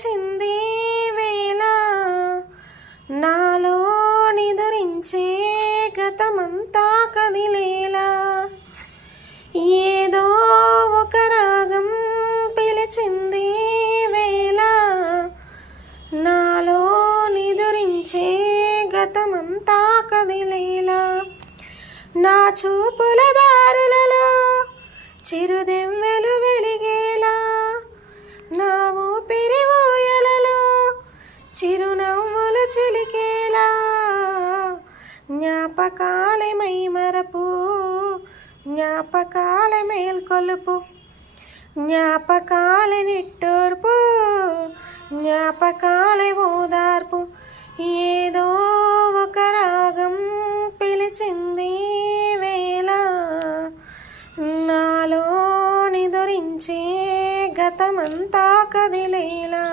పిలిచింది వేళ నాలో నిదురించే గతమంతా కదిలేలా ఏదో ఒక రాగం పిలిచింది వేళ నాలో నిదురించే గతమంతా కదిలేలా నా చూపుల దారులలో చిరుదెమ్మెలు వెలిగేలా నా ఊపిరి ఊయలలో చిరునవ్వులు చిలికేలా జ్ఞాపకాలే మైమరపు జ్ఞాపకాలే మేల్కొలుపు జ్ఞాపకాలే నిట్టూర్పు జ్ఞాపకాలే ఓదార్పు ఏదో ఒక రాగం పిలిచింది వేళ నాలో నిదురించే గతమంతా కదిలేలా